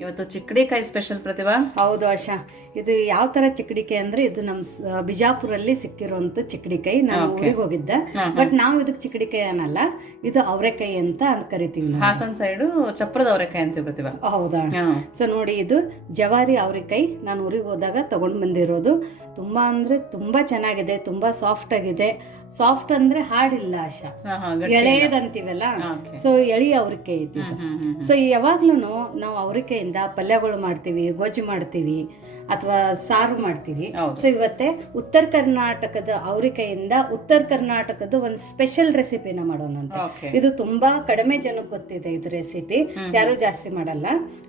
ಇವತ್ತು ಚಿಕ್ಕಡಿಕಾಯಿ ಸ್ಪೆಷಲ್ ಪ್ರತಿಭಾ. ಹೌದು ಆಶಾ ಇದು ಯಾವ ತರ ಚಿಕ್ಕಡಿಕಾಯಿ ಅಂದ್ರೆ ಇದು ನಮ್ಮ ಬಿಜಾಪುರಲ್ಲಿ ಸಿಕ್ಕಿರುವಂತ ಚಿಕ್ಕಡಿಕಾಯಿ. ನಾನು ಊರಿಗೆ ಹೋಗಿದ್ದೆ. ಬಟ್ ನಾವು ಇದಕ್ಕೆ ಚಿಕ್ಕಡಿಕಾಯಿ ಅನ್ನಲ್ಲ ಇದು ಅವರೆಕಾಯಿ ಅಂತ ಅಂತ ಕರಿತೀವಿ ಹಾಸನ್ ಸೈಡು ಚಪ್ರದ ಅವರೆಕಾಯಿ ಅಂತ ಪ್ರತಿಭಾ. ಹೌದಾ. ಸೊ ನೋಡಿ ಇದು ಜವಾರಿ ಅವರೆಕಾಯಿ. ನಾನು ಊರಿಗೆ ಹೋದಾಗ ತಗೊಂಡ್ ಬಂದಿರೋದು. ತುಂಬಾ ಅಂದ್ರೆ ತುಂಬಾ ಚೆನ್ನಾಗಿದೆ ತುಂಬಾ ಸಾಫ್ಟ್ ಆಗಿದೆ. ಸಾಫ್ಟ್ ಅಂದ್ರೆ ಹಾರ್ಡ್ ಇಲ್ಲ ಆಶಾ ಎಳೆಯದಂತೀವಲ್ಲ. ಸೊ ಎಳಿ ಅವರಿಕಾಯಿ ಐತಿ ಸೊ ಯಾವಾಗ್ಲೂ ನಾವು ಅವರಿಕೆಯಿಂದ ಪಲ್ಯಗಳು ಮಾಡ್ತೀವಿ ಗೊಜ್ಜು ಮಾಡ್ತೀವಿ ಅಥವಾ ಸಾರು ಮಾಡ್ತೀವಿ. ಸೊ ಇವತ್ತೆ ಉತ್ತರ ಕರ್ನಾಟಕದ ಅವರಿಕೆಯಿಂದ ಉತ್ತರ ಕರ್ನಾಟಕದ ಒಂದು ಸ್ಪೆಷಲ್ ರೆಸಿಪಿನ ಮಾಡೋಣ ಅಂತ. ಇದು ತುಂಬಾ ಕಡಿಮೆ ಜನಕ್ಕೆ ಗೊತ್ತಿದೆ ಇದು ರೆಸಿಪಿ ಯಾರು ಜಾಸ್ತಿ ಮಾಡಲ್ಲ.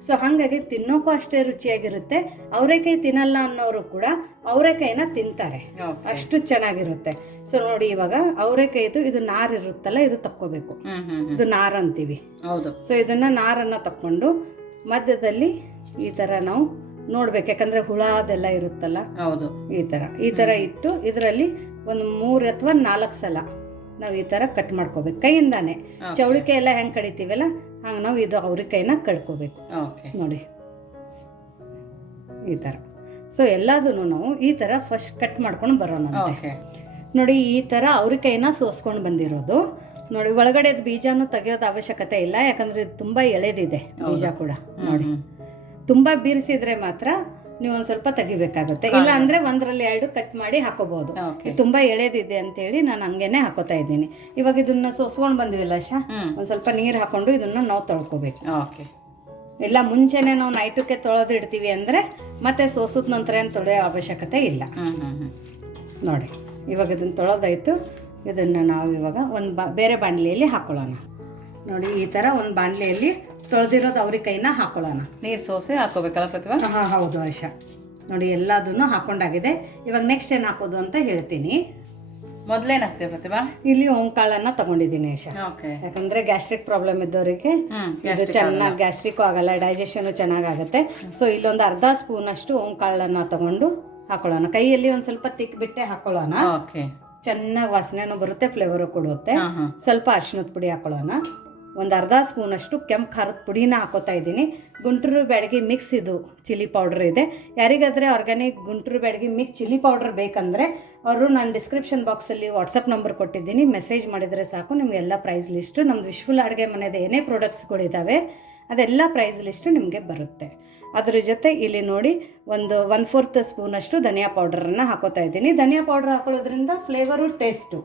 ಸೊ ಹಾಗಾಗಿ ತಿನ್ನೋಕ್ಕೂ ಅಷ್ಟೇ ರುಚಿಯಾಗಿರುತ್ತೆ. ಅವರೆಕಾಯಿ ತಿನ್ನಲ್ಲ ಅನ್ನೋರು ಕೂಡ ಅವರೆಕಾಯಿನ ತಿಂತಾರೆ. ಅಷ್ಟು ಚೆನ್ನಾಗಿರುತ್ತೆ. ಸೊ ನೋಡಿ ಇವಾಗ ಅವರೆಕಾಯಿದು ಇದು ನಾರ್ ಇರುತ್ತಲ್ಲ ಇದು ತಕ್ಕೋಬೇಕು. ಇದು ನಾರ್ ಅಂತೀವಿ. ಹೌದು. ಸೊ ಇದನ್ನ ನಾರನ್ನ ತಕ್ಕೊಂಡು ಮಧ್ಯದಲ್ಲಿ ಈ ಥರ ನಾವು ನೋಡ್ಬೇಕು. ಯಾಕಂದ್ರೆ ಹುಳ ಅದೆಲ್ಲ ಇರುತ್ತಲ್ಲ? ಹೌದು. ಈ ಥರ ಈ ಥರ ಇಟ್ಟು ಇದರಲ್ಲಿ ಒಂದು ಮೂರು ಅಥವಾ ನಾಲ್ಕು ಸಲ ನಾವು ಈ ಥರ ಕಟ್ ಮಾಡ್ಕೋಬೇಕು. ಕೈಯಿಂದಾನೆ. ಚೌಳಿಕೆ ಎಲ್ಲ ಹೆಂಗೆ ಕಡಿತೀವಲ್ಲ ಹಂಗೆ ನಾವು ಇದು ಅವ್ರಿಕಾಯಿನ ಕಡ್ಕೋಬೇಕು ಓಕೆ ನೋಡಿ. ಈ ಥರ ಸೊ ಎಲ್ಲದನ್ನು ನಾವು ಈ ಥರ ಫಸ್ಟ್ ಕಟ್ ಮಾಡ್ಕೊಂಡು ಬರೋಣ ನೋಡಿ ಈ ಥರ ಕೈನ ಸೋಸ್ಕೊಂಡು ಬಂದಿರೋದು. ನೋಡಿ ಒಳಗಡೆ ಬೀಜನೂ ತೆಗೆಯೋದು ಅವಶ್ಯಕತೆ ಇಲ್ಲ ಯಾಕಂದ್ರೆ ಇದು ತುಂಬ ಎಳೆದಿದೆ ಬೀಜ ಕೂಡ. ನೋಡಿ ತುಂಬಾ ಬೀರಿಸಿದ್ರೆ ಮಾತ್ರ ನೀವು ಒಂದು ಸ್ವಲ್ಪ ತೆಗಿಬೇಕಾಗುತ್ತೆ. ಇಲ್ಲ ಅಂದ್ರೆ ಒಂದರಲ್ಲಿ ಎರಡು ಕಟ್ ಮಾಡಿ ಹಾಕೋಬಹುದು. ತುಂಬ ಎಳೆದಿದೆ ಅಂತೇಳಿ ನಾನು ಹಂಗೇನೆ ಹಾಕೋತಾ ಇದ್ದೀನಿ. ಇವಾಗ ಇದನ್ನ ಸೋಸ್ಕೊಂಡು ಬಂದಿವಿಲ್ಲ ಶಾ ಒಂದ್ ಸ್ವಲ್ಪ ನೀರು ಹಾಕೊಂಡು ಇದನ್ನ ನಾವು ತೊಳ್ಕೊಬೇಕು. ಇಲ್ಲ ಮುಂಚೆನೆ ನಾವು ನೈಟಕ್ಕೆ ತೊಳೆದಿಡ್ತೀವಿ ಅಂದರೆ ಮತ್ತೆ ಸೋಸಿದ ನಂತರ ಏನು ತೊಳೆಯೋ ಅವಶ್ಯಕತೆ ಇಲ್ಲ. ನೋಡಿ ಇವಾಗ ಇದನ್ನ ತೊಳೆದಾಯ್ತು ಇದನ್ನು ನಾವು ಇವಾಗ ಒಂದು ಬಾ ಬೇರೆ ಬಾಣಲಿಯಲ್ಲಿ ಹಾಕೊಳ್ಳೋಣ. ನೋಡಿ ಈ ಥರ ಒಂದು ಬಾಣಲಿಯಲ್ಲಿ ತೊಳೆದಿರೋದು ಅವ್ರಿಕಾಯಿನ ಹಾಕೊಳ್ಳೋಣ. ನೀರು ಸೋಸೆ ಹಾಕೋಬೇಕಲ್ಲ ಪ್ರತಿಭಾ ಹಾಂ ಹೌದು ಆಶಾ ನೋಡಿ ಎಲ್ಲದನ್ನು ಹಾಕೊಂಡಾಗಿದೆ. ಇವಾಗ ನೆಕ್ಸ್ಟ್ ಏನು ಹಾಕೋದು ಅಂತ ಹೇಳ್ತೀನಿ. ಮೊದಲೇನು ಹಾಕ್ತೇವೆ ಪ್ರತಿಭಾ ಇಲ್ಲಿ ಓಂಕಾಳನ್ನು ತಗೊಂಡಿದ್ದೀನಿ ಆಶಾ ಓಕೆ. ಯಾಕಂದರೆ ಗ್ಯಾಸ್ಟ್ರಿಕ್ ಪ್ರಾಬ್ಲಮ್ ಇದ್ದವರಿಗೆ ಇದು ಚೆನ್ನಾಗಿ ಗ್ಯಾಸ್ಟ್ರಿಕ್ಕು ಆಗಲ್ಲ ಡೈಜೆಷನು ಚೆನ್ನಾಗಾಗುತ್ತೆ. ಸೊ ಇಲ್ಲೊಂದು ಅರ್ಧ ಸ್ಪೂನಷ್ಟು ಓಂಕಾಳನ್ನು ತಗೊಂಡು ಹಾಕೊಳ್ಳೋಣ. ಕೈಯಲ್ಲಿ ಒಂದು ಸ್ವಲ್ಪ ತಿಕ್ಬಿಟ್ಟೆ ಹಾಕೊಳ್ಳೋಣ. ಓಕೆ. ಚೆನ್ನಾಗಿ ವಾಸನೆನೂ ಬರುತ್ತೆ ಫ್ಲೇವರು ಕೊಡುತ್ತೆ ಸ್ವಲ್ಪ ಅರ್ಶಿನದ ಪುಡಿ ಹಾಕೊಳ್ಳೋಣ. ಒಂದು ಅರ್ಧ ಸ್ಪೂನ್ ಅಷ್ಟು ಕೆಂಪು ಖಾರದ ಪುಡಿನ ಹಾಕೋತಾ ಇದ್ದೀನಿ. ಗುಂಟೂರು ಬ್ಯಾಡಗಿ ಮಿಕ್ಸ್ ಇದು ಚಿಲ್ಲಿ ಪೌಡ್ರ್ ಇದೆ. ಯಾರಿಗಾದರೆ organic Guntur Byadgi mix chilli powder ಬೇಕಂದರೆ ಅವರು ನಾನು ಡಿಸ್ಕ್ರಿಪ್ಷನ್ ಬಾಕ್ಸಲ್ಲಿ ವಾಟ್ಸಪ್ ನಂಬರ್ ಕೊಟ್ಟಿದ್ದೀನಿ. ಮೆಸೇಜ್ ಮಾಡಿದರೆ ಸಾಕು. ನಿಮಗೆಲ್ಲ ಪ್ರೈಸ್ ಲಿಸ್ಟು ನಮ್ಮದು ವಿಶ್ವಲ್ ಅಡುಗೆ ಮನೆಯದು ಏನೇ ಪ್ರಾಡಕ್ಟ್ಸ್ಗಳಿದ್ದಾವೆ ಅದೆಲ್ಲ ಪ್ರೈಸ್ ಲಿಸ್ಟು ನಿಮಗೆ ಬರುತ್ತೆ. ಅದ್ರ ಜೊತೆ ಇಲ್ಲಿ ನೋಡಿ ಒಂದು ಒನ್ ಫೋರ್ತ್ ಸ್ಪೂನಷ್ಟು ಧನಿಯಾ ಪೌಡರನ್ನು ಹಾಕೋತಾ ಇದ್ದೀನಿ. ಧನಿಯಾ ಪೌಡರ್ ಹಾಕೊಳ್ಳೋದ್ರಿಂದ ಫ್ಲೇವರು ಟೇಸ್ಟು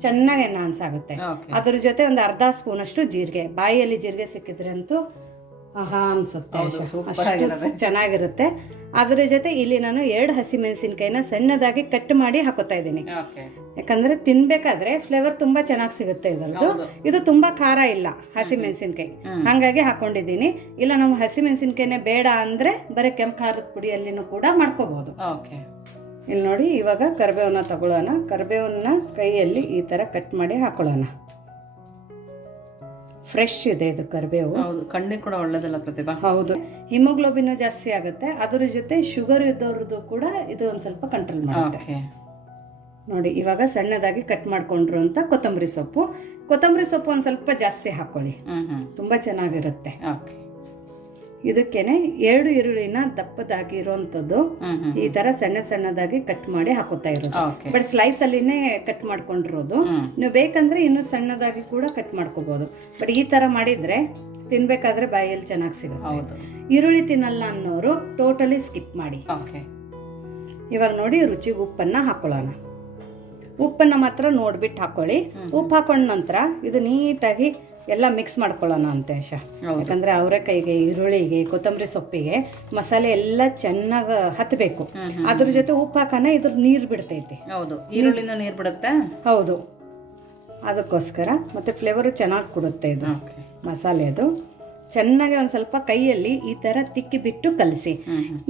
ಚೆನ್ನಾಗಿ ಎನ್ಹಾನ್ಸ್ ಆಗುತ್ತೆ. ಅದ್ರ ಜೊತೆ ಒಂದು ಅರ್ಧ ಸ್ಪೂನಷ್ಟು ಜೀರಿಗೆ. ಬಾಯಿಯಲ್ಲಿ ಜೀರಿಗೆ ಸಿಕ್ಕಿದ್ರೆ ಅಂತೂ ಆಹಾ ಅನ್ಸುತ್ತೆ. ಅಷ್ಟು ಚೆನ್ನಾಗಿರುತ್ತೆ. ಅದ್ರ ಜೊತೆ ಇಲ್ಲಿ ನಾನು ಎರಡು ಹಸಿಮೆಣಸಿನ್ಕಾಯಿನ ಸಣ್ಣದಾಗಿ ಕಟ್ ಮಾಡಿ ಹಾಕೋತಾ ಇದ್ದೀನಿ. ಯಾಕಂದ್ರೆ ತಿನ್ಬೇಕಾದ್ರೆ ಫ್ಲೇವರ್ ತುಂಬಾ ಚೆನ್ನಾಗಿ ಸಿಗುತ್ತೆ ಇದರದ್ದು. ಇದು ತುಂಬಾ ಖಾರ ಇಲ್ಲ ಹಸಿ ಮೆಣಸಿನ್ಕಾಯಿ. ಹಾಗಾಗಿ ಹಾಕೊಂಡಿದ್ದೀನಿ. ಇಲ್ಲ ನಾವು ಹಸಿ ಮೆಣಸಿನ್ಕಾಯಿನೇ ಬೇಡ ಅಂದ್ರೆ ಬರೀ ಕೆಂಪು ಖಾರದ ಪುಡಿಯಲ್ಲಿನೂ ಕೂಡ ಮಾಡ್ಕೋಬಹುದು ಓಕೆ. ಇಲ್ಲಿ ನೋಡಿ ಇವಾಗ ಕರಿಬೇವನ್ನ ತಗೊಳ್ಳೋಣ. ಕರಿಬೇವನ್ನ ಕೈಯಲ್ಲಿ ಈ ತರ ಕಟ್ ಮಾಡಿ ಹಾಕೊಳ್ಳೋಣ. ಫ್ರೆಶ್ ಇದೆ ಇದು ಕರಿಬೇವು. ಹೌದು ಕಣ್ಣಿಗೆ ಕೂಡ ಒಳ್ಳೇದಲ್ಲ ಪ್ರತಿಭಾ. ಹೌದು. ಹಿಮೋಗ್ಲೋಬಿನ್ ಜಾಸ್ತಿ ಆಗುತ್ತೆ. ಅದರ ಜೊತೆ ಶುಗರ್ ಇದ್ದವ್ರದ್ದು ಕೂಡ ಇದು ಒಂದು ಸ್ವಲ್ಪ ಕಂಟ್ರೋಲ್ ಮಾಡುತ್ತೆ. ನೋಡಿ ಇವಾಗ ಸಣ್ಣದಾಗಿ ಕಟ್ ಮಾಡ್ಕೊಂಡ್ರು ಅಂತ ಕೊತ್ತಂಬರಿ ಸೊಪ್ಪು. ಕೊತ್ತಂಬರಿ ಸೊಪ್ಪು ಒಂದು ಸ್ವಲ್ಪ ಜಾಸ್ತಿ ಹಾಕೊಳ್ಳಿ. ತುಂಬಾ ಚೆನ್ನಾಗಿರುತ್ತೆ. ಓಕೆ. ಇದಕ್ಕೇನೆ ಎರಡು ಈರುಳ್ಳಿನ ದಪ್ಪದಾಗಿ ಇರುವಂತದ್ದು ಹ್ಮ್ ಹ್ಮ್ ಈ ತರ ಸಣ್ಣ ಸಣ್ಣದಾಗಿ ಕಟ್ ಮಾಡಿ ಹಾಕೋತಾ ಇರೋದು. ಬಟ್ ಸ್ಲೈಸ್ ಅಲ್ಲಿನೇ ಕಟ್ ಮಾಡ್ಕೊಂಡಿರೋದು. ನೀವು ಬೇಕಂದ್ರೆ ಇನ್ನು ಸಣ್ಣದಾಗಿ ಕೂಡ ಕಟ್ ಮಾಡ್ಕೋಬಹುದು ಬಟ್ ಈ ತರ ಮಾಡಿದ್ರೆ ತಿನ್ಬೇಕಾದ್ರೆ ಬಾಯಲ್ಲಿ ಚೆನ್ನಾಗಿ ಸಿಗುತ್ತೆ. ಈರುಳ್ಳಿ ತಿನ್ನಲ್ಲ ಅನ್ನೋರು ಟೋಟಲಿ ಸ್ಕಿಪ್ ಮಾಡಿ. ಓಕೆ. ಇವಾಗ ನೋಡಿ ರುಚಿಗೆ ಉಪ್ಪನ್ನ ಹಾಕೊಳ್ಳೋಣ. ಉಪ್ಪನ್ನ ಮಾತ್ರ ನೋಡ್ಬಿಟ್ಟು ಹಾಕೊಳ್ಳಿ. ಉಪ್ಪು ಹಾಕೊಂಡ ನಂತರ ಇದು ನೀಟಾಗಿ ಎಲ್ಲ ಮಿಕ್ಸ್ ಮಾಡ್ಕೊಳ್ಳೋಣ ಅಂತ ಯಶ. ಯಾಕಂದ್ರೆ ಅವರೆಕಾಯಿಗೆ ಈರುಳ್ಳಿಗೆ ಕೊತ್ತಂಬರಿ ಸೊಪ್ಪಿಗೆ ಮಸಾಲೆ ಎಲ್ಲ ಚೆನ್ನಾಗಿ ಹತ್ತಬೇಕು ಅದ್ರ ಜೊತೆ ಉಪ್ಪು ಹಾಕೋಣ ಇದ್ರ ನೀರು ಬಿಡ್ತೈತಿ. ಹೌದು. ಈರುಳ್ಳಿನ ನೀರು ಬಿಡುತ್ತಾ? ಹೌದು. ಅದಕ್ಕೋಸ್ಕರ ಮತ್ತು ಫ್ಲೇವರು ಚೆನ್ನಾಗಿ ಕೊಡುತ್ತೆ ಇದು. ಮಸಾಲೆ ಮಸಾಲೆದು ಚೆನ್ನಾಗಿ ಒಂದು ಸ್ವಲ್ಪ ಕೈಯಲ್ಲಿ ಈ ಥರ ತಿಕ್ಕಿ ಬಿಟ್ಟು ಕಲಿಸಿ.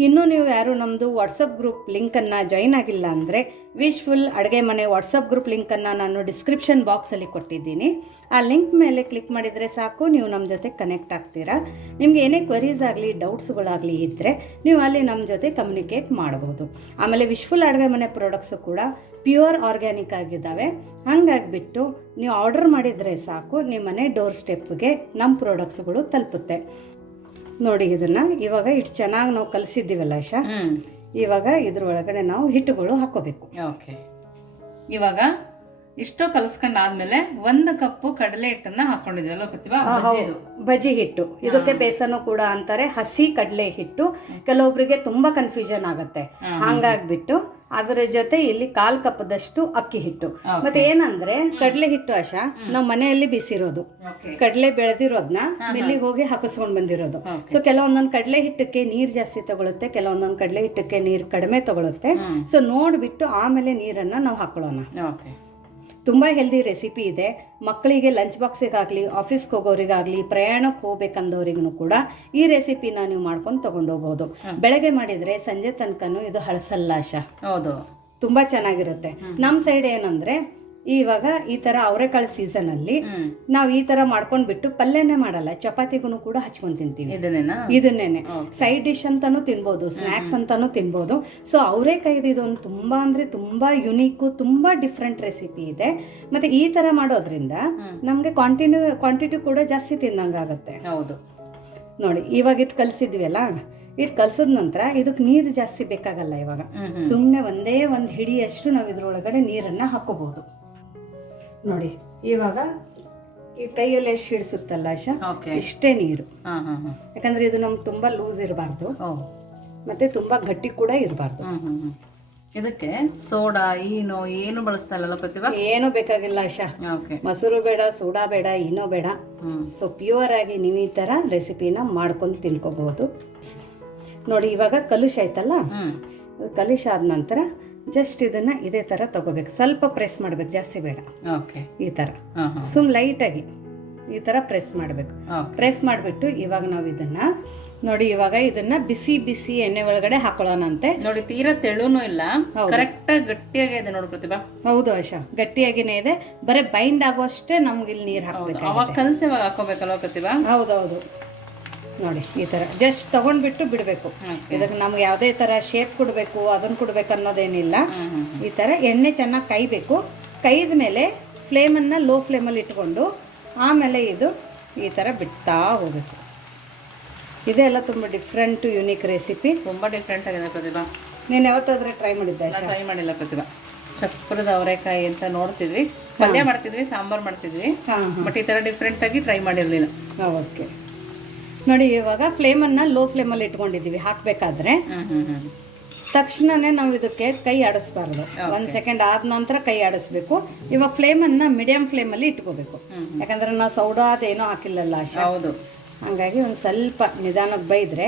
ಇನ್ನೂ ನೀವು ಯಾರು ನಮ್ಮದು ವಾಟ್ಸಪ್ ಗ್ರೂಪ್ ಲಿಂಕನ್ನು ಜಾಯಿನ್ ಆಗಿಲ್ಲ ಅಂದರೆ ವಿಶ್ಫುಲ್ ಅಡುಗೆ ಮನೆ ವಾಟ್ಸಪ್ ಗ್ರೂಪ್ ಲಿಂಕನ್ನು ನಾನು ಡಿಸ್ಕ್ರಿಪ್ಷನ್ ಬಾಕ್ಸಲ್ಲಿ ಕೊಟ್ಟಿದ್ದೀನಿ. ಆ ಲಿಂಕ್ ಮೇಲೆ ಕ್ಲಿಕ್ ಮಾಡಿದರೆ ಸಾಕು ನೀವು ನಮ್ಮ ಜೊತೆ ಕನೆಕ್ಟ್ ಆಗ್ತೀರಾ. ನಿಮಗೆ ಏನೇ ಕ್ವರೀಸ್ ಆಗಲಿ ಡೌಟ್ಸ್ಗಳಾಗಲಿ ಇದ್ದರೆ ನೀವು ಅಲ್ಲಿ ನಮ್ಮ ಜೊತೆ ಕಮ್ಯುನಿಕೇಟ್ ಮಾಡ್ಬೋದು. ಆಮೇಲೆ ವಿಶ್ಫುಲ್ ಅಡುಗೆ ಮನೆ ಪ್ರಾಡಕ್ಟ್ಸು ಕೂಡ ಪ್ಯೂರ್ ಆರ್ಗ್ಯಾನಿಕ್ ಆಗಿದ್ದಾವೆ. ಹಾಗಾಗಿಬಿಟ್ಟು ನೀವು ಆರ್ಡರ್ ಮಾಡಿದರೆ ಸಾಕು ನಿಮ್ಮ ಮನೆ ಡೋರ್ ಸ್ಟೆಪ್ಗೆ ನಮ್ಮ ಪ್ರಾಡಕ್ಟ್ಸ್ಗಳು ತಲುಪುತ್ತೆ. ನೋಡಿ ಇದನ್ನು ಇವಾಗ ಇಷ್ಟು ಚೆನ್ನಾಗಿ ನಾವು ಕಲಿಸಿದ್ದೀವಲ್ಲ ಶಾ ಇವಾಗ ಇದ್ರ ಒಳಗಡೆ ನಾವು ಹಿಟ್ಟುಗಳು ಹಾಕೋಬೇಕು. ಓಕೆ. ಇವಾಗ ಇಷ್ಟು ಕಲಸ್ಕೊಂಡಾದ್ಮೇಲೆ ಒಂದು ಕಪ್ಪು ಕಡಲೆ ಹಿಟ್ಟನ್ನ ಹಾಕೊಂಡಿದ್ವಲ್ಲ ಬಜಿ ಬಜ್ಜಿದು ಹಿಟ್ಟು. ಇದಕ್ಕೆ ಬೇಸನ್ನು ಕೂಡ ಅಂತಾರೆ ಹಸಿ ಕಡಲೆ ಹಿಟ್ಟು. ಕೆಲವೊಬ್ಬರಿಗೆ ತುಂಬಾ ಕನ್ಫ್ಯೂಷನ್ ಆಗುತ್ತೆ. ಹಂಗಾಗ್ಬಿಟ್ಟು ಅದರ ಜೊತೆ ಇಲ್ಲಿ ಕಾಲ್ ಕಪ್ಪದಷ್ಟು ಅಕ್ಕಿ ಹಿಟ್ಟು. ಮತ್ತೆ ಏನಂದ್ರೆ ಕಡಲೆ ಹಿಟ್ಟು ಆಶಾ ನಾವು ಮನೆಯಲ್ಲಿ ಬಿಸಿರೋದು. ಕಡಲೆ ಬೆಳೆದಿರೋದನ್ನ ಮಿಲ್ಲಿಗೆ ಹೋಗಿ ಹಾಕಿಸ್ಕೊಂಡು ಬಂದಿರೋದು. ಸೊ ಕೆಲವೊಂದೊಂದು ಕಡಲೆ ಹಿಟ್ಟಕ್ಕೆ ನೀರು ಜಾಸ್ತಿ ತಗೊಳುತ್ತೆ ಕೆಲವೊಂದೊಂದು ಕಡಲೆ ಹಿಟ್ಟಕ್ಕೆ ನೀರು ಕಡಿಮೆ ತಗೊಳುತ್ತೆ. ಸೊ ನೋಡ್ಬಿಟ್ಟು ಆಮೇಲೆ ನೀರನ್ನ ನಾವು ಹಾಕೊಳ್ಳೋಣ. ತುಂಬ ಹೆಲ್ದಿ ರೆಸಿಪಿ ಇದೆ. ಮಕ್ಕಳಿಗೆ ಲಂಚ್ ಬಾಕ್ಸಿಗಾಗಲಿ ಆಫೀಸ್ಗೆ ಹೋಗೋರಿಗಾಗಲಿ ಪ್ರಯಾಣಕ್ಕೆ ಹೋಗ್ಬೇಕಂದವ್ರಿಗೂ ಕೂಡ ಈ ರೆಸಿಪಿನ ನೀವು ಮಾಡ್ಕೊಂಡು ತಗೊಂಡೋಗ್ಬೋದು ಬೆಳಗ್ಗೆ ಮಾಡಿದರೆ ಸಂಜೆ ತನಕನೂ ಇದು ಹಳಸಲ್ಲ ಆಶಾ ಹೌದು. ತುಂಬ ಚೆನ್ನಾಗಿರುತ್ತೆ. ನಮ್ಮ ಸೈಡ್ ಏನಂದರೆ ಇವಾಗ ಈ ತರ ಅವರೆಕಾಳು ಸೀಸನ್ ಅಲ್ಲಿ ನಾವು ಈ ತರ ಮಾಡ್ಕೊಂಡ್ ಬಿಟ್ಟು ಪಲ್ಯನೇ ಮಾಡಲ್ಲ ಚಪಾತಿಗೂ ಕೂಡ ಹಚ್ಕೊಂಡ್ ತಿಂತೀವಿ. ಇದನ್ನೇನಾ? ಸೈಡ್ ಡಿಶ್ ಅಂತಾನು ತಿನ್ಬೋದು ಸ್ನಾಕ್ಸ್ ಅಂತಾನು ತಿನ್ಬೋದು. ಸೊ ಅವರೆಕಾಯ್ದು ಇದೊಂದು ತುಂಬಾ ಅಂದ್ರೆ ತುಂಬಾ ಯುನೀಕ್ ತುಂಬಾ ಡಿಫ್ರೆಂಟ್ ರೆಸಿಪಿ ಇದೆ. ಮತ್ತೆ ಈ ತರ ಮಾಡೋದ್ರಿಂದ ನಮ್ಗೆ ಕ್ವಾಂಟಿನ್ಯೂ ಕ್ವಾಂಟಿಟಿ ಕೂಡ ಜಾಸ್ತಿ ತಿನ್ನಂಗಾಗತ್ತೆ ಹೌದು. ನೋಡಿ ಇವಾಗ ಇದ್ ಕಲ್ಸಿದ್ವಿ ಅಲ್ಲ ಇಟ್ ಕಲ್ಸಿದ ನಂತರ ಇದಕ್ಕೆ ನೀರು ಜಾಸ್ತಿ ಬೇಕಾಗಲ್ಲ ಇವಾಗ. ಸುಮ್ಮನೆ ಒಂದೇ ಒಂದು ಹಿಡಿಯಷ್ಟು ನಾವು ಇದ್ರೊಳಗಡೆ ನೀರನ್ನ ಹಾಕೋಬಹುದು ನೋಡಿ ಇವಾಗ ಈ ಕೈಯಲ್ಲಿ ಎಷ್ಟು ಹಿಡಿಸುತ್ತಲ್ಲ ಆಶಾ ಇಷ್ಟೇ ನೀರು. ಯಾಕಂದ್ರೆ ಇದು ನಮ್ಗೆ ತುಂಬಾ ಲೂಸ್ ಇರಬಾರ್ದು. ಮತ್ತೆ ತುಂಬಾ ಗಟ್ಟಿ ಕೂಡ ಇರಬಾರ್ದು. ಇದಕ್ಕೆ ಸೋಡಾ ಈನೋ ಏನು ಬಳಸ್ತಾ ಪ್ರತಿಭಾ? ಏನೂ ಬೇಕಾಗಿಲ್ಲ ಆಶಾ. ಮೊಸರು ಬೇಡ ಸೋಡಾ ಬೇಡ ಏನೋ ಬೇಡ. ಸೊ ಪ್ಯೂರ್ ಆಗಿ ನೀವು ಈ ತರ ರೆಸಿಪಿನ ಮಾಡ್ಕೊಂಡು ತಿನ್ಕೋಬಹುದು ನೋಡಿ ಇವಾಗ ಕಲುಷ ಆಯ್ತಲ್ಲ? ಕಲುಷ ಆದ ನಂತರ ಜಸ್ಟ್ ಇದನ್ನ ಇದೇ ಥರ ತಗೋಬೇಕು. ಸ್ವಲ್ಪ ಪ್ರೆಸ್ ಮಾಡ್ಬೇಕು ಜಾಸ್ತಿ ಬೇಡ. ಓಕೆ ಈ ಥರ ಸುಮ್ ಲೈಟಾಗಿ ಈ ಥರ ಪ್ರೆಸ್ ಮಾಡಬೇಕು. ಪ್ರೆಸ್ ಮಾಡಿಬಿಟ್ಟು ಇವಾಗ ನಾವು ಇದನ್ನ ನೋಡಿ ಇವಾಗ ಇದನ್ನ ಬಿಸಿ ಬಿಸಿ ಎಣ್ಣೆ ಒಳಗಡೆ ಹಾಕೊಳ್ಳೋಣಂತೆ ನೋಡಿ ತೀರಾ ತೆಳುನು ಇಲ್ಲ. ಕರೆಕ್ಟ್ ಗಟ್ಟಿಯಾಗಿ ಇದೆ ನೋಡಿ ಪ್ರತಿಭಾ. ಹೌದು ಆಶಾ ಗಟ್ಟಿಯಾಗಿನೇ ಇದೆ. ಬರೀ ಬೈಂಡ್ ಆಗುವಷ್ಟೇ ನಮ್ಗೆ ಇಲ್ಲಿ ನೀರು ಹಾಕಬೇಕು ಕಲ್ಸಿ ಇವಾಗ ಹಾಕೋಬೇಕಲ್ವ ಪ್ರತಿಭಾ? ಹೌದೌದು ನೋಡಿ ಈ ಥರ ಜಸ್ಟ್ ತೊಗೊಂಡ್ಬಿಟ್ಟು ಬಿಡಬೇಕು. ಇದಕ್ಕೆ ನಮ್ಗೆ ಯಾವುದೇ ಥರ ಶೇಪ್ ಕೊಡಬೇಕು ಅದನ್ನು ಕೊಡಬೇಕು ಅನ್ನೋದೇನಿಲ್ಲ. ಈ ಥರ ಎಣ್ಣೆ ಚೆನ್ನಾಗಿ ಕೈಬೇಕು ಕೈದ ಮೇಲೆ ಫ್ಲೇಮನ್ನು ಲೋ ಫ್ಲೇಮಲ್ಲಿ ಇಟ್ಕೊಂಡು ಆಮೇಲೆ ಇದು ಈ ಥರ ಬಿಡ್ತಾ ಹೋಗಬೇಕು. ಇದೆಲ್ಲ ತುಂಬ ಡಿಫ್ರೆಂಟು ಯುನೀಕ್ ರೆಸಿಪಿ ತುಂಬ ಡಿಫ್ರೆಂಟ್ ಆಗಿದೆ ಪ್ರತಿಭಾ. ನೀನು ಯಾವತ್ತಾದ್ರೆ ಟ್ರೈ ಮಾಡಿದ್ದೆ ಟ್ರೈ ಮಾಡಿಲ್ಲ ಪ್ರತಿಭಾ. ಚಪ್ಪರದ ಅವರೆಕಾಯಿ ಅಂತ ನೋಡ್ತಿದ್ವಿ. ಪಲ್ಯ ಮಾಡ್ತಿದ್ವಿ ಸಾಂಬಾರು ಮಾಡ್ತಿದ್ವಿ. ಹಾಂ ಬಟ್ ಈ ಥರ ಡಿಫ್ರೆಂಟಾಗಿ ಟ್ರೈ ಮಾಡಿರಲಿಲ್ಲ. ಓಕೆ ನೋಡಿ ಇವಾಗ ಫ್ಲೇಮನ್ನು ಲೋ ಫ್ಲೇಮಲ್ಲಿ ಇಟ್ಕೊಂಡಿದ್ದೀವಿ ಹಾಕಬೇಕಾದ್ರೆ. ತಕ್ಷಣನೇ ನಾವು ಇದಕ್ಕೆ ಕೈ ಆಡಿಸ್ಬಾರ್ದು. ಒಂದು ಸೆಕೆಂಡ್ ಆದ ನಂತರ ಕೈ ಆಡಿಸ್ಬೇಕು. ಇವಾಗ ಫ್ಲೇಮನ್ನು ಮೀಡಿಯಂ ಫ್ಲೇಮಲ್ಲಿ ಇಟ್ಕೋಬೇಕು. ಯಾಕಂದ್ರೆ ನಾವು ಸೌಡಾ ಅದೇನೋ ಹಾಕಿಲ್ಲಲ್ಲ ಹೌದು. ಹಾಗಾಗಿ ಒಂದು ಸ್ವಲ್ಪ ನಿಧಾನಕ್ಕೆ ಬೈದ್ರೆ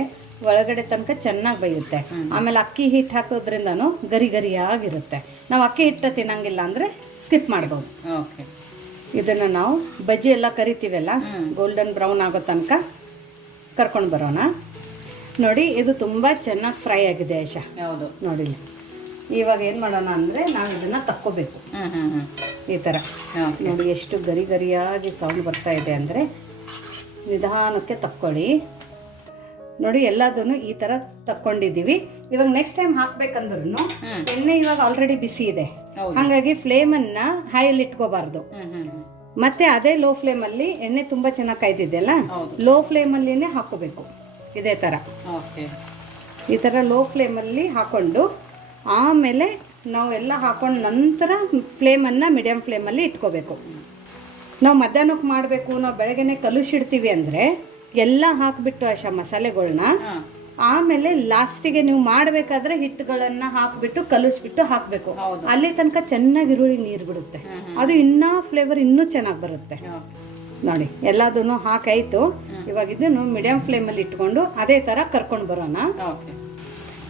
ಒಳಗಡೆ ತನಕ ಚೆನ್ನಾಗಿ ಬೈಯುತ್ತೆ. ಆಮೇಲೆ ಅಕ್ಕಿ ಹಿಟ್ಟು ಹಾಕೋದ್ರಿಂದನೂ ಗರಿ ಗರಿಯಾಗಿರುತ್ತೆ. ನಾವು ಅಕ್ಕಿ ಹಿಟ್ಟು ತಿನ್ನಂಗಿಲ್ಲ ಅಂದರೆ ಸ್ಕಿಪ್ ಮಾಡ್ಬೋದು. ಇದನ್ನು ನಾವು ಬಜ್ಜಿ ಎಲ್ಲ ಕರಿತೀವಲ್ಲ ಗೋಲ್ಡನ್ ಬ್ರೌನ್ ಆಗೋ ತನಕ ಕರ್ಕೊಂಡು ಬರೋಣ. ನೋಡಿ ಇದು ತುಂಬ ಚೆನ್ನಾಗಿ ಫ್ರೈ ಆಗಿದೆ ಆಶಾ ಹೌದು. ನೋಡಿ ಇವಾಗ ಏನು ಮಾಡೋಣ ಅಂದರೆ ನಾವು ಇದನ್ನು ತಕ್ಕೋಬೇಕು. ಈ ಥರ ನೋಡಿ ಎಷ್ಟು ಗರಿ ಗರಿಯಾಗಿ ಸೌಂಡ್ ಬರ್ತಾ ಇದೆ ಅಂದರೆ ನಿಧಾನಕ್ಕೆ ತಕ್ಕೊಳ್ಳಿ. ನೋಡಿ ಎಲ್ಲದನ್ನು ಈ ಥರ ತಕ್ಕೊಂಡಿದ್ದೀವಿ. ಇವಾಗ ನೆಕ್ಸ್ಟ್ ಟೈಮ್ ಹಾಕ್ಬೇಕಂದ್ರೂ. ಎಣ್ಣೆ ಇವಾಗ ಆಲ್ರೆಡಿ ಬಿಸಿ ಇದೆ. ಹಾಗಾಗಿ ಫ್ಲೇಮನ್ನು ಹೈಯಲ್ಲಿ ಇಟ್ಕೋಬಾರ್ದು ಮತ್ತೆ ಅದೇ ಲೋ ಫ್ಲೇಮಲ್ಲಿ ಎಣ್ಣೆ ತುಂಬ ಚೆನ್ನಾಗಿ ಕಾಯ್ದಿದೆಯಲ್ಲ ಲೋ ಲೋ ಫ್ಲೇಮಲ್ಲಿನೇ ಹಾಕೋಬೇಕು ಇದೇ ಥರ ಓಕೆ. ಈ ಥರ ಲೋ ಫ್ಲೇಮಲ್ಲಿ ಹಾಕೊಂಡು ಆಮೇಲೆ ನಾವು ಎಲ್ಲ ಹಾಕೊಂಡು ನಂತರ ಫ್ಲೇಮನ್ನು ಮೀಡಿಯಮ್ ಫ್ಲೇಮಲ್ಲಿ ಇಟ್ಕೋಬೇಕು. ನಾವು ಮಧ್ಯಾಹ್ನಕ್ಕೆ ಮಾಡಬೇಕು ನಾವು ಬೆಳಗ್ಗೆನೆ ಕಲುಷಿಡ್ತೀವಿ ಅಂದರೆ ಎಲ್ಲ ಹಾಕಿಬಿಟ್ಟು ಆಶಾ ಮಸಾಲೆಗಳ್ನ ಹಾ. ಆಮೇಲೆ ಲಾಸ್ಟಿಗೆ ನೀವು ಮಾಡಬೇಕಾದ್ರೆ ಹಿಟ್ಟುಗಳನ್ನು ಹಾಕಿಬಿಟ್ಟು ಕಲಿಸ್ಬಿಟ್ಟು ಹಾಕಬೇಕು. ಅಲ್ಲಿ ತನಕ ಚೆನ್ನಾಗಿ ಈರುಳ್ಳಿ ನೀರು ಬಿಡುತ್ತೆ. ಅದು ಇನ್ನೂ ಫ್ಲೇವರ್ ಇನ್ನೂ ಚೆನ್ನಾಗಿ ಬರುತ್ತೆ. ನೋಡಿ ಎಲ್ಲದನ್ನು ಹಾಕಾಯ್ತು. ಇವಾಗ ಇದನ್ನು ಮೀಡಿಯಂ ಫ್ಲೇಮಲ್ಲಿ ಇಟ್ಕೊಂಡು ಅದೇ ಥರ ಕರ್ಕೊಂಡು ಬರೋಣ.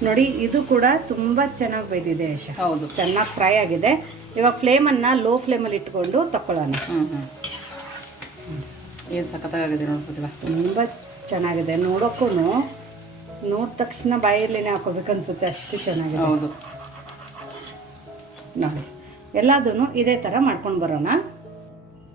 ನೋಡಿ ಇದು ಕೂಡ ತುಂಬ ಚೆನ್ನಾಗಿ ಬೈದಿದೆ ಯಶ. ಹೌದು. ಚೆನ್ನಾಗಿ ಫ್ರೈ ಆಗಿದೆ. ಇವಾಗ ಫ್ಲೇಮನ್ನು ಲೋ ಫ್ಲೇಮಲ್ಲಿ ಇಟ್ಕೊಂಡು ತಗೊಳ್ಳೋಣ ಹ್ಮ್ ಹ್ಮ್. ಏನು ಸಖತ್ತಾಗಿದೆ ನೋಡಿ ತುಂಬ ಚೆನ್ನಾಗಿದೆ. ನೋಡೋಕ್ಕೂ ನೋಡಿದ ತಕ್ಷಣ ಬಾಯಲ್ಲೇನೆ ಹಾಕೋಬೇಕು ಅನ್ಸುತ್ತೆ ಅಷ್ಟು ಚೆನ್ನಾಗಿದೆ. ಹೌದು. ನೋಡಿ ಎಲ್ಲದೂ ಇದೇ ಥರ ಮಾಡ್ಕೊಂಡು ಬರೋಣ.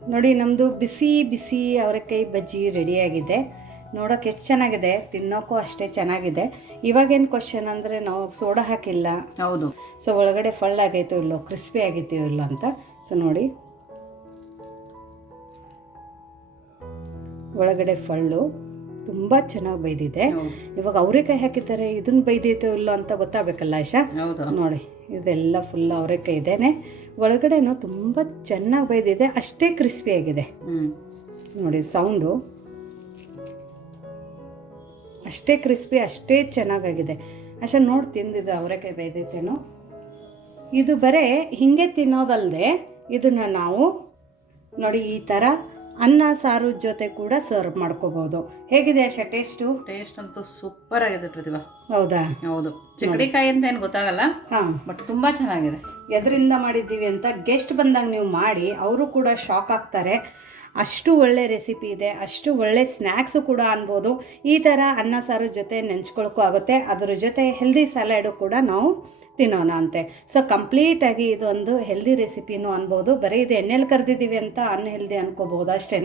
ನೋಡಿ ನಮ್ಮದು ಬಿಸಿ ಬಿಸಿ ಅವರೆಕಾಯಿ ಬಜ್ಜಿ ರೆಡಿಯಾಗಿದೆ. ನೋಡೋಕೆ ಎಷ್ಟು ಚೆನ್ನಾಗಿದೆ ತಿನ್ನೋಕ್ಕೂ ಅಷ್ಟೇ ಚೆನ್ನಾಗಿದೆ. ಇವಾಗೇನು ಕ್ವಶನ್ ಅಂದರೆ ನಾವು ಸೋಡಾ ಹಾಕಿಲ್ಲ. ಹೌದು. ಸೊ ಒಳಗಡೆ ಫಳ್ ಆಗೈತೋ ಇಲ್ಲೋ ಕ್ರಿಸ್ಪಿ ಆಗೈತೋ ಇಲ್ಲೋ ಅಂತ. ಸೊ ನೋಡಿ. ಒಳಗಡೆ ಫಳ್ಳು. ತುಂಬ ಚೆನ್ನಾಗಿ ಬೈದಿದೆ. ಇವಾಗ ಅವರೆಕಾಯಿ ಹಾಕಿದ್ದಾರೆ ಇದನ್ನ ಬೈದೈತೋ ಇಲ್ಲೋ ಅಂತ ಗೊತ್ತಾಗಬೇಕಲ್ಲ ಆಶಾ ನೋಡಿ ಇದೆಲ್ಲ ಫುಲ್ ಅವರೇಕಾಯಿ ಇದೇನೆ. ಒಳಗಡೆನೂ ತುಂಬ ಚೆನ್ನಾಗಿ ಬೈದಿದೆ ಅಷ್ಟೇ ಕ್ರಿಸ್ಪಿ ಆಗಿದೆ. ಹ್ಮ್. ನೋಡಿ ಸೌಂಡು ಅಷ್ಟೇ ಕ್ರಿಸ್ಪಿ ಅಷ್ಟೇ ಚೆನ್ನಾಗಾಗಿದೆ. ಅಷ್ಟೇ ನೋಡಿ ತಿಂದಿದ್ದು ಅವರೆಕಾಯಿ ಬೈದೈತೇನೋ ಇದು ಬರೇ ಹಿಂಗೆ ತಿನ್ನೋದಲ್ಲದೆ ಇದನ್ನು ನಾವು ನೋಡಿ ಈ ಥರ ಅನ್ನ ಸಾರು ಜೊತೆ ಕೂಡ ಸರ್ವ್ ಮಾಡ್ಕೋಬೋದು. ಹೇಗಿದೆ ಆಶಾ ಟೇಸ್ಟು ಟೇಸ್ಟ್ ಅಂತೂ ಸೂಪರ್ ಆಗಿದೆ ಪ್ರತಿಭಾ. ಹೌದಾ? ಹೌದು. ಚಿಕ್ಕಡಿಕಾಯಿ ಅಂತ ಏನು ಗೊತ್ತಾಗಲ್ಲ ಹಾಂ. ಬಟ್ ತುಂಬಾ ಚೆನ್ನಾಗಿದೆ. ಎದರಿಂದ ಮಾಡಿದ್ದೀವಿ ಅಂತ ಗೆಸ್ಟ್ ಬಂದಾಗ ನೀವು ಮಾಡಿ ಅವರು ಕೂಡ ಶಾಕ್ ಆಗ್ತಾರೆ. ಅಷ್ಟು ಒಳ್ಳೆ ರೆಸಿಪಿ ಇದೆ ಅಷ್ಟು ಒಳ್ಳೆ ಸ್ನ್ಯಾಕ್ಸು ಕೂಡ ಅನ್ಬೋದು. ಈ ಥರ ಅನ್ನ ಸಾರು ಜೊತೆ ನೆಂಚ್ಕೊಳಕ್ಕೂ ಆಗುತ್ತೆ. ಅದರ ಜೊತೆ ಹೆಲ್ದಿ ಸ್ಯಾಲಡು ಕೂಡ ನಾವು ತಿನ್ನೋಣ ಅಂತೆ. ಸೊ ಕಂಪ್ಲೀಟಾಗಿ ಇದೊಂದು ಹೆಲ್ದಿ ರೆಸಿಪಿನೂ ಅನ್ಬೋದು. ಬರೀ ಇದು ಎಣ್ಣೆಲಿ ಕರೆದಿದ್ದೀವಿ ಅಂತ ಅನ್ಹೆಲ್ದಿ ಅನ್ಕೋಬಹುದು ಅಷ್ಟೇ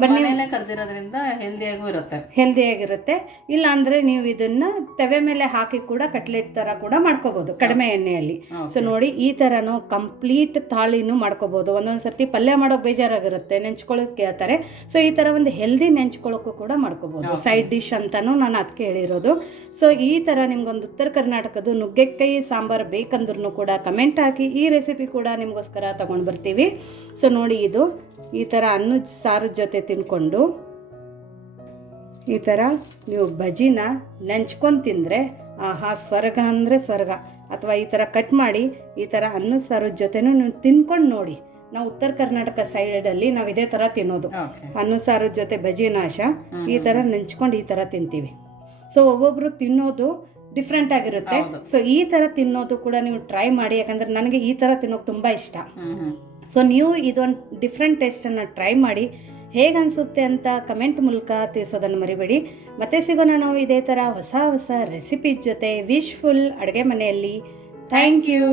ಬಟ್ ನೀವು ಕರೆದಿರೋದ್ರಿಂದ ಹೆಲ್ದಿಯಾಗೂ ಇರುತ್ತೆ. ಹೆಲ್ದಿಯಾಗಿರುತ್ತೆ ಇಲ್ಲ ಅಂದ್ರೆ ನೀವು ಇದನ್ನ ತವೆ ಮೇಲೆ ಹಾಕಿ ಕೂಡ ಕಟ್ಲೆಟ್ ತರ ಕೂಡ ಮಾಡ್ಕೋಬೋದು ಕಡಿಮೆ ಎಣ್ಣೆಯಲ್ಲಿ. ಸೊ ನೋಡಿ ಈ ತರನು ಕಂಪ್ಲೀಟ್ ತಾಳಿನೂ ಮಾಡ್ಕೋಬೋದು. ಒಂದೊಂದು ಸರ್ತಿ ಪಲ್ಯ ಮಾಡೋಕೆ ಬೇಜಾರಾಗಿರುತ್ತೆ ನೆಂಚ್ಕೊಳ್ಳೋಕೆ ಕೇಳ್ತಾರೆ. ಸೊ ಈ ತರ ಒಂದು ಹೆಲ್ದಿ ನೆಂಚ್ಕೊಳ್ಳೋಕ್ಕೂ ಕೂಡ ಮಾಡ್ಕೋಬೋದು. ಸೈಡ್ ಡಿಶ್ ಅಂತಲೂ ನಾನು ಅದಕ್ಕೆ ಹೇಳಿರೋದು. ಸೊ ಈ ಥರ ನಿಮ್ಗೊಂದು ಉತ್ತರ ಕರ್ನಾಟಕದ ನುಗ್ಗೆಕಾಯಿ ಸಾಂಬಾರು ಬೇಕಂದ್ರೂ ಕೂಡ ಕಮೆಂಟ್ ಹಾಕಿ ಈ ರೆಸಿಪಿ ಕೂಡ ನಿಮಗೋಸ್ಕರ ತಗೊಂಡು ಬರ್ತೀವಿ. ಸೊ ನೋಡಿ ಇದು ಈ ಥರ ಅನ್ನ ಸಾರು ಜೊತೆ ತಿನ್ಕೊಂಡು ಈ ಥರ ನೀವು ಬಜಿನ ನೆಂಚ್ಕೊಂಡು ತಿಂದರೆ ಆಹಾ ಸ್ವರ್ಗ ಅಂದರೆ ಸ್ವರ್ಗ. ಅಥವಾ ಈ ಥರ ಕಟ್ ಮಾಡಿ ಈ ಥರ ಅನ್ನ ಸಾರು ಜೊತೆನೂ ನೀವು ತಿನ್ಕೊಂಡು ನೋಡಿ. ನಾವು ಉತ್ತರ ಕರ್ನಾಟಕ ಸೈಡಲ್ಲಿ ನಾವು ಇದೇ ಥರ ತಿನ್ನೋದು. ಅನ್ನ ಸಾರು ಜೊತೆ ಬಜಿ ನಾಶ ಈ ಥರ ನೆಂಚ್ಕೊಂಡು ಈ ಥರ ತಿಂತೀವಿ. ಸೊ ಒಬ್ಬೊಬ್ರು ತಿನ್ನೋದು ಡಿಫ್ರೆಂಟ್ ಆಗಿರುತ್ತೆ. ಸೊ ಈ ಥರ ತಿನ್ನೋದು ಕೂಡ ನೀವು ಟ್ರೈ ಮಾಡಿ ಯಾಕಂದ್ರೆ ನನಗೆ ಈ ಥರ ತಿನ್ನೋಕೆ ತುಂಬ ಇಷ್ಟ. ಸೊ ನೀವು ಇದೊಂದು ಡಿಫ್ರೆಂಟ್ ಟೇಸ್ಟನ್ನು ಟ್ರೈ ಮಾಡಿ ಹೇಗೆ ಅನಿಸುತ್ತೆ ಅಂತ ಕಮೆಂಟ್ ಮೂಲಕ ತಿಳಿಸೋದನ್ನು ಮರಿಬೇಡಿ. ಮತ್ತೆ ಸಿಗೋಣ ನಾವು ಇದೇ ಥರ ಹೊಸ ಹೊಸ ರೆಸಿಪಿ ಜೊತೆ ವಿಶ್ಫುಲ್ ಅಡುಗೆ ಮನೆಯಲ್ಲಿ. Thank you